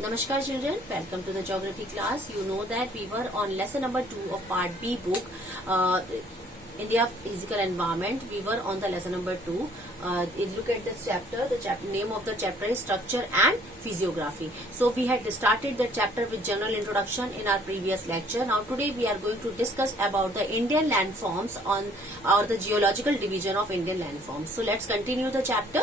Namaskar children, welcome to the geography class. You know that we were on lesson number 2 of part B book, India Physical Environment. We were on the lesson number 2. Look at this chapter. The name of the chapter is Structure and Physiography. So we had started the chapter with general introduction in our previous lecture. Now today we are going to discuss about the Indian landforms or the geological division of Indian landforms. So let's continue the chapter.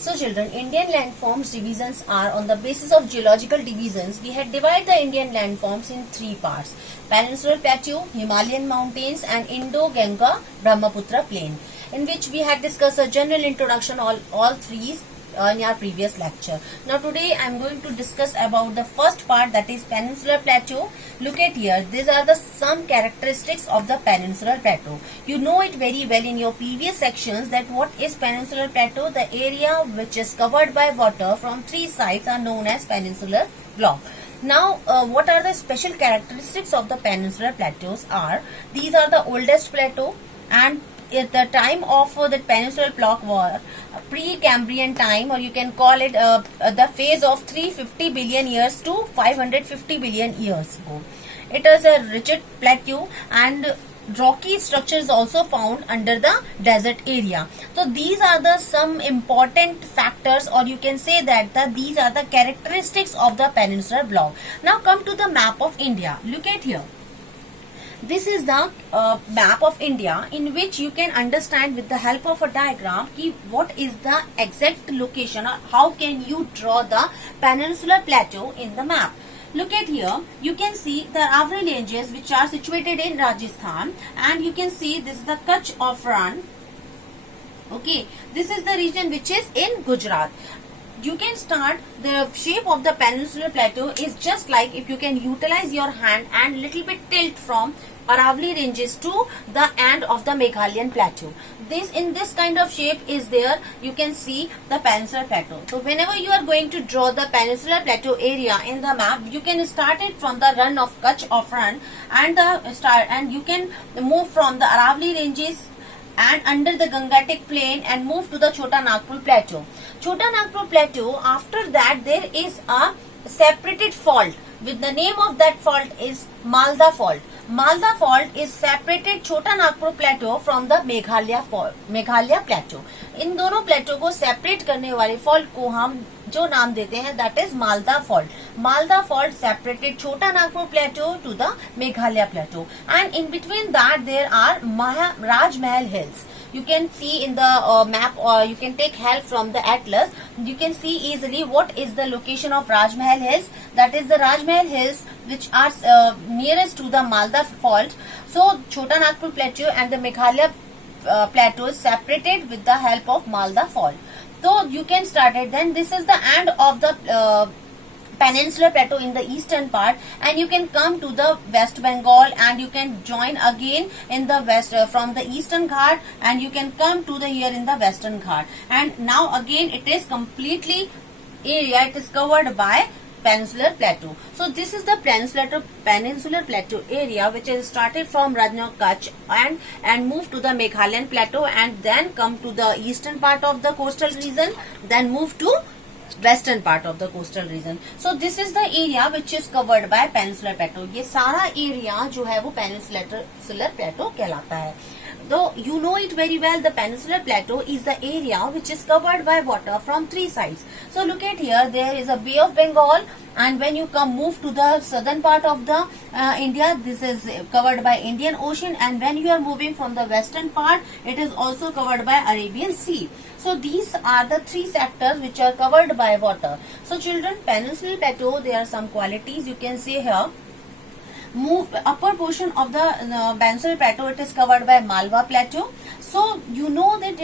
So children, Indian landforms divisions are on the basis of geological divisions. We had divided the Indian landforms in 3 parts: Peninsular Plateau, Himalayan mountains and Indo-Ganga Brahmaputra plain, in which we had discussed a general introduction all three in our previous lecture. Now today I am going to discuss about the first part, that is Peninsular Plateau. Look at here, these are the some characteristics of the Peninsular Plateau. You know it very well in your previous sections that what is Peninsular Plateau. The area which is covered by water from 3 sides are known as Peninsular Block. Now what are the special characteristics of the Peninsular Plateaus are, these are the oldest plateau, and at the time of the Peninsular Block war, pre-Cambrian time, or you can call it the phase of 350 billion years to 550 billion years ago. It is a rigid plateau and rocky structures also found under the desert area. So these are the some important factors, or you can say that these are the characteristics of the Peninsular Block. Now come to the map of India. Look at here. This is the map of India, in which you can understand with the help of a diagram what is the exact location, or how can you draw the Peninsular Plateau in the map. Look at here, you can see the Aravalli ranges which are situated in Rajasthan, and you can see this is the Kutch of Ran. Okay, this is the region which is in Gujarat. You can start, the shape of the Peninsular Plateau is just like if you can utilize your hand and little bit tilt from Aravalli ranges to the end of the Meghalayan Plateau. In this kind of shape is there, you can see the Peninsular Plateau. So whenever you are going to draw the Peninsular Plateau area in the map, you can start it from the run of Kutch of Ran and you can move from the Aravalli ranges and under the Gangetic plain and move to the Chota Nagpur Plateau. Chota Nagpur Plateau, after that there is a separated fault, with the name of that fault is Malda Fault. Malda Fault is separated Chota Nagpur Plateau from the Meghalaya Plateau. इन दोनों प्लेटो को separate करने वाले fault को हम जो नाम देते हैं that is Malda fault. Malda fault separated Chota Nagpur Plateau to the Meghalaya Plateau, and in between that there are Rajmahal Hills. You can see in the map, or you can take help from the atlas. You can see easily what is the location of Rajmahal Hills. That is the Rajmahal Hills which are nearest to the Malda Fault. So Chota Nagpur Plateau and the Meghalaya Plateau is separated with the help of Malda Fault. So you can start it. Then this is the end of the Peninsular Plateau in the eastern part, and you can come to the West Bengal and you can join again in the west from the eastern Ghat, and you can come to the here in the western Ghat, and now again it is completely area, it is covered by Peninsular Plateau. So this is the Peninsular Plateau area which is started from Rajna Kutch and moved to the Meghalayan Plateau, and then come to the eastern part of the coastal region, then move to western part of the coastal region. So this is the area which is covered by peninsular प्लेटो. ये सारा area जो है वो peninsular प्लेटो कहलाता है. Though you know it very well, the Peninsular Plateau is the area which is covered by water from 3 sides. So look at here, there is a Bay of Bengal, and when you move to the southern part of the India, this is covered by Indian Ocean, and when you are moving from the western part, it is also covered by Arabian Sea. So these are the 3 sectors which are covered by water. So children, Peninsular Plateau, there are some qualities you can see here. Upper portion of the Peninsular Plateau, it is covered by Malwa Plateau. So you know that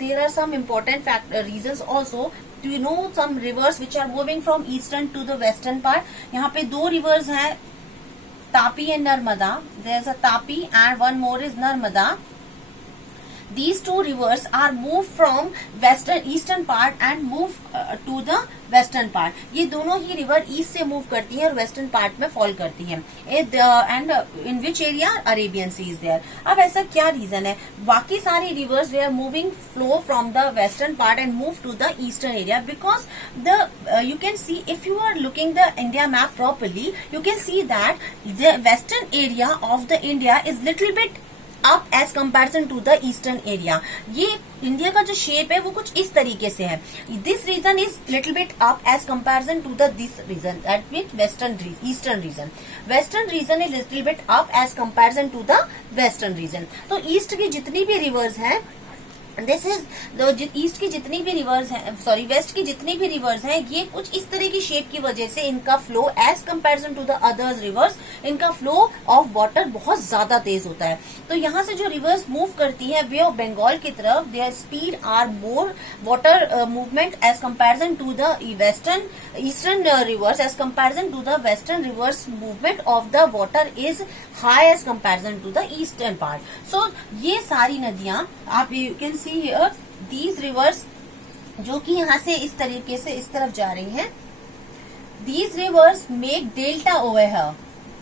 there are some important reasons also. Do you know some rivers which are moving from eastern to the western part? यहाँ पे 2 rivers हैं, Tapi and Narmada. There is a Tapi and one more is Narmada. These 2 rivers are moved from eastern part and move to the western part. ये दोनों ही river east से move करती है और वेस्टर्न पार्ट में fall करती है. And in which area? Arabian sea is there. अब ऐसा क्या रीजन है? बाकी सारी rivers they are moving flow from the western part and move to the eastern area, because the you can see if you are looking the India map properly, you can see that the western area of the India is little bit up as comparison to the eastern area. ये India का जो shape है वो कुछ इस तरीके से है. This region is little bit up as comparison to the this region, that means eastern region. Western region is little bit up as comparison to the western region. तो ईस्ट की जितनी भी रिवर्स हैं, दिस इज ईस्ट की जितनी भी reverse हैं, sorry waste की जितनी भी रिवर्स हैं, ये कुछ इस तरह की शेप की वजह से इनका flow as comparison to the others rivers, इनका फ्लो ऑफ वाटर बहुत ज्यादा तेज होता है. तो यहाँ से जो रिवर्स मूव करती है बे ऑफ बंगाल की तरफ, there speed are more water movement as comparison to the western eastern rivers, as comparison to the western rivers movement of the water is high as comparison to the eastern part. So ये सारी नदियां आप you can see here these rivers जो कि यहाँ से इस तरीके से इस तरफ जा रही हैं, these rivers make delta over here.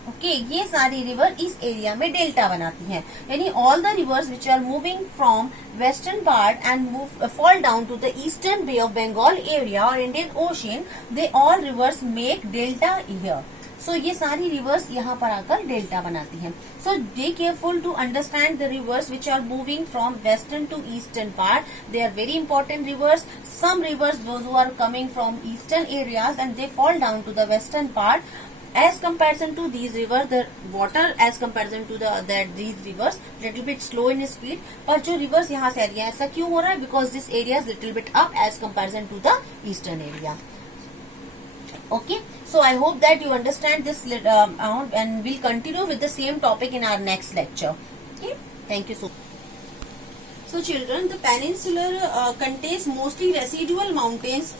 Okay, ये सारी रिवर इस एरिया में डेल्टा बनाती हैं. यानी all the rivers which are moving from western part and move fall down to the eastern Bay of Bengal area और Indian ocean, they all rivers make delta here. So ये सारी rivers यहाँ पर आकर डेल्टा बनाती हैं. So be careful to understand the rivers which are moving from western to eastern part. They are very important rivers. Some rivers those who are coming from eastern areas and they fall down to the western part. As comparison to these rivers, the water as comparison to these rivers little bit slow in speed. पर जो rivers यहाँ से आ रही है, ऐसा क्यों हो रहा है? Because this area is little bit up as comparison to the eastern area. Okay, so I hope that you understand this and we'll continue with the same topic in our next lecture. Okay, thank you so much. So children, the peninsular contains mostly residual mountains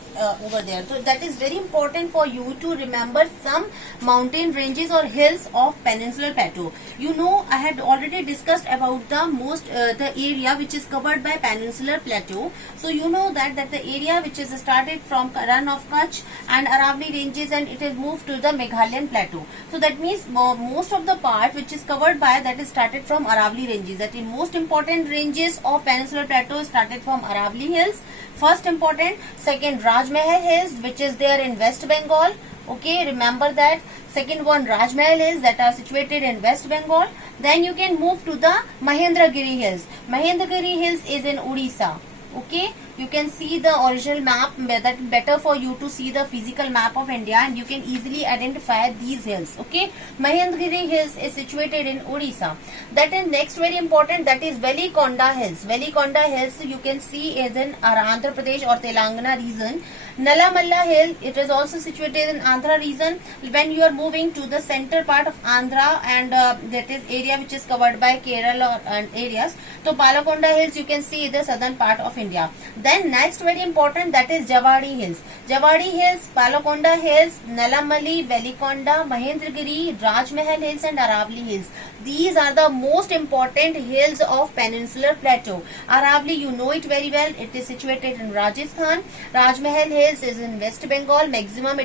over there. So that is very important for you to remember some mountain ranges or hills of peninsular plateau. You know, I had already discussed about the area which is covered by peninsular plateau. So you know that the area which is started from Run of Kutch and Aravalli ranges and it has moved to the Meghalayan plateau. So that means most of the part which is covered by that is started from Aravalli ranges. That is most important ranges of peninsular plateau started from Aravalli hills. First important. Second, Rajmahal hills which is there in West Bengal. Okay, remember that. Second one, Rajmahal hills that are situated in West Bengal. Then you can move to the Mahendragiri hills. Mahendragiri hills is in Odisha. Okay, you can see the original map, that better for you to see the physical map of India and you can easily identify these hills. Okay, Mahendragiri hills is situated in Odisha. That is next very important, that is Velikonda hills. Velikonda hills you can see is in Andhra Pradesh or Telangana region. Nalamalla hill, it is also situated in Andhra region. When you are moving to the center part of Andhra and that is area which is covered by Kerala and areas. So Palakonda hills you can see the southern part of India. Then next very important, that is Javadi hills. Javadi hills, Palakonda hills, Nalamalli, Velikonda, Mahendragiri, Rajmahal hills and Aravalli hills. These are the most important hills of peninsular plateau. Aravalli, you know it very well. It is situated in Rajasthan. Rajmahal hills is in West Bengal. Maximum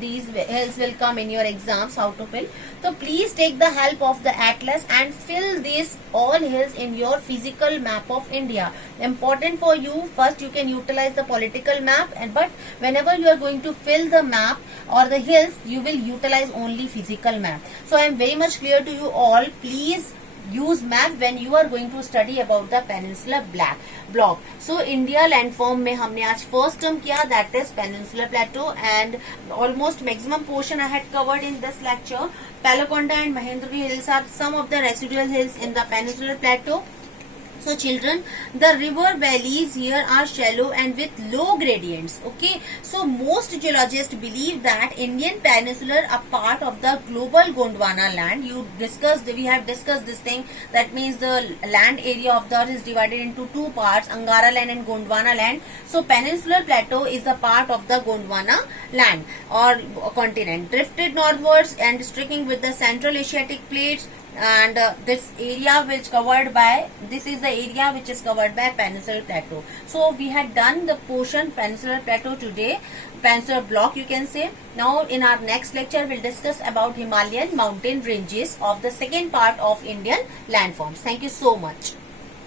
these hills will come in your exams how to fill. So please take the help of the atlas and fill these all hills in your physical map of India. Important for you. First you can utilize the political map, but whenever you are going to fill the map or the hills, you will utilize only physical map. So I am very much clear to you all. Please use map when you are going to study about the peninsular block. So India landform में हमने आज first term किया, that is peninsular plateau, and almost maximum portion I had covered in this lecture. Palakonda and Mahendragiri hills are some of the residual hills in the peninsular plateau. So children, the river valleys here are shallow and with low gradients. Okay, so most geologists believe that Indian Peninsula are part of the global Gondwana land. We have discussed this thing. That means the land area of the earth is divided into two parts, Angara land and Gondwana land. So Peninsular Plateau is the part of the Gondwana land or continent, drifted northwards and striking with the Central Asiatic plates. and this area which covered by, this is the area which is covered by Peninsular Plateau. So we had done the portion Peninsular Plateau today, Peninsular block you can say. Now in our next lecture we'll discuss about Himalayan mountain ranges of the second part of Indian landforms. Thank you so much.